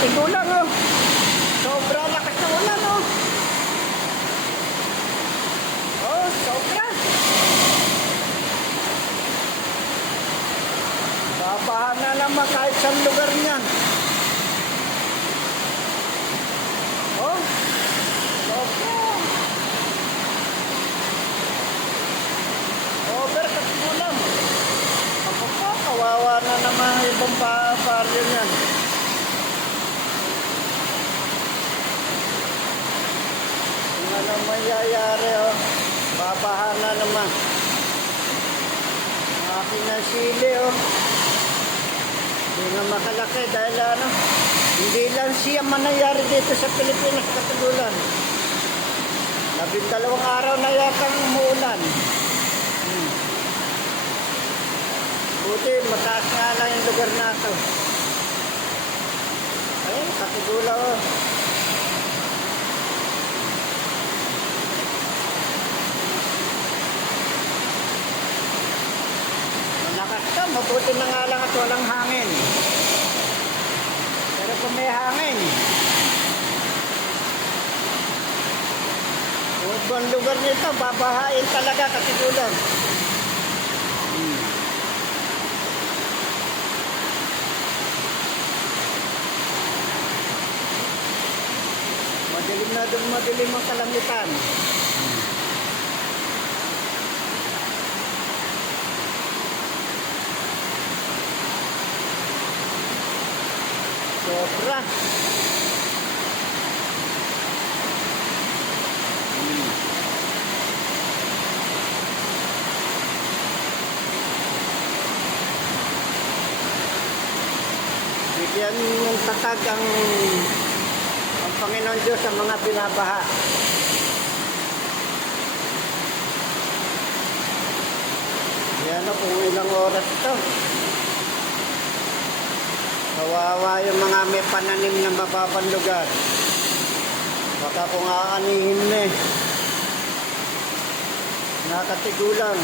Katigulan oh. Sobra lakas ng ulan oh. Oh, sobra. Babahan na naman kahit sa lugar niyan. Oh, sobra. Over katigulan. Ako po, kawawa na naman ibang baryo niyan. Ano mangyayari oh, babahan na naman aking na sili oh, hindi na makalaki dahil ano, hindi lang siya manayari dito sa Pilipinas katululan. 12 araw na yatang umuulan. Buti mataas nga lang yung lugar na ito. Ayun, katigulan oh. Mabuti na nga lang at walang hangin. Pero kung may hangin, kung ibang lugar nito, babahain talaga katigulan. Madilim na doon, madilim ang kalangitan. Sobra. Bigyan ng tatag ang Panginoon Diyos sa mga binabaha. Yan o kung ilang oras ito. Kawawa yung mga may pananim ng mababang lugar. Baka kung aanihin na eh. Nakatigulang.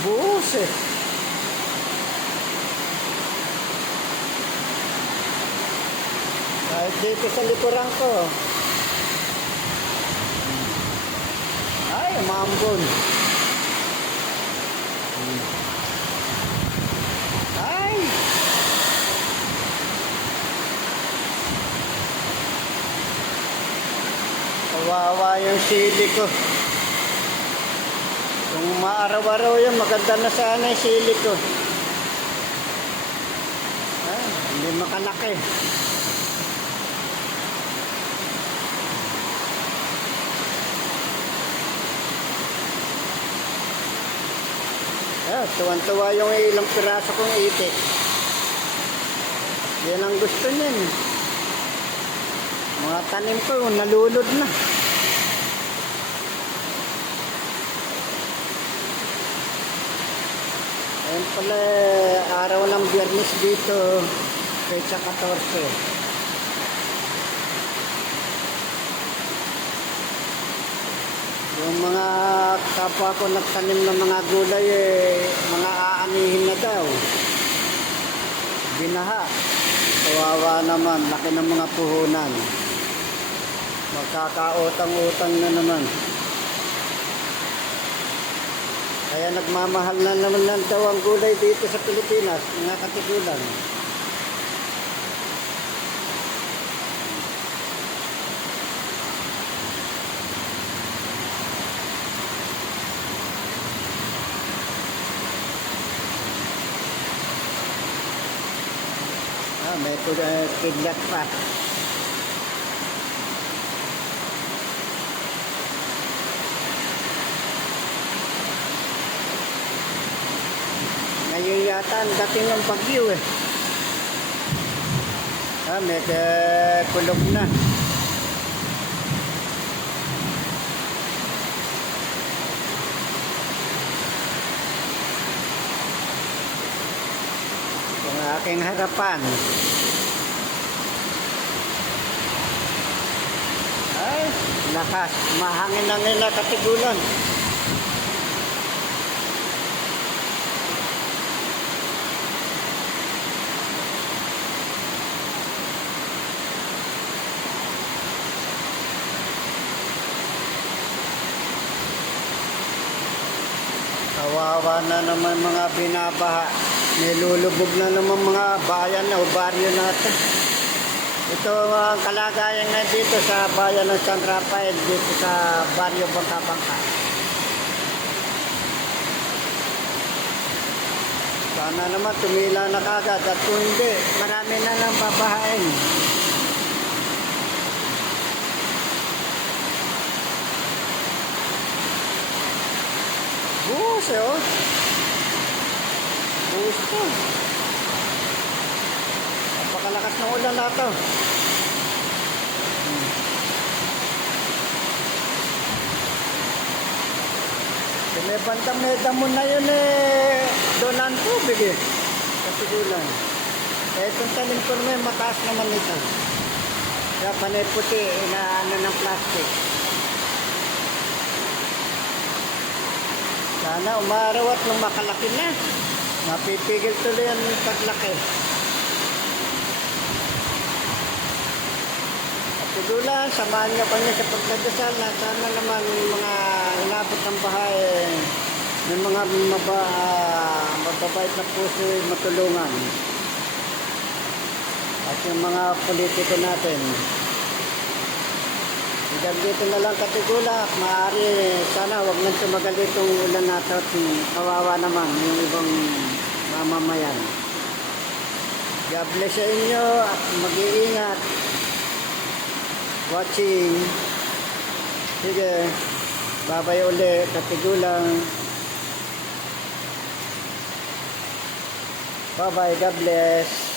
Buhos eh. Kahit dito sa likuran ko. Ay, maambon. Kawawa yung sili ko. Kung maaraw-araw yan, maganda na sana yung sili ko. Hindi makalaki. Tuwan-tuwa yung ilang piraso kong itik. Yan ang gusto niyan. Mga tanim ko, nalulod na. Ayun pala, araw ng Biyernes dito, petsa 14. Yung mga kapwa ko nagtanim ng mga gulay, mga aanihin na daw. Binaha. Kawawa naman, laki ng mga puhunan. Magkakautang-utang na naman. Kaya nagmamahal na naman lang daw ang gulay dito sa Pilipinas, mga katigulan. May kidlat pa. Ngayon yata ang dating ng bagyo eh. May kulog na. Ang aking harapan. Ay, lakas. Mahangin na nila katigulan. Kawawa na naman mga binabaha. Nilulubog na naman mga bayan na o baryo natin. Ito ang kalagayan na dito sa bayan ng San Rafael, dito sa baryo Bangka-Bangka. Sana naman tumila na kagad at kung hindi, marami na nang babahain. Buhos oh. Buhos to. Napakalakas ng ulan na ito. May bandang mo na yun doon ang tubig Katigulan. Itong tanim ko naman, mataas naman ito. Kaya panay puti, inaano ng plastic. Sana umaraw at nung makalaki na. Mapipigil tuloy ang paglaki. Katigulan, samahan niyo kami sa pagdadasal na sana naman mga inabot ng bahay ng mga mababait na puso matulungan. At yung mga politiko natin. Hanggang dito na lang Katigulan. Maaari sana wag nang tumagal itong ulan natin at kawawa naman yung ibang mamamayan. God bless sa inyo at mag-iingat. Watching. Sige. Babay uli. Katigulan. Bye-bye. God bless.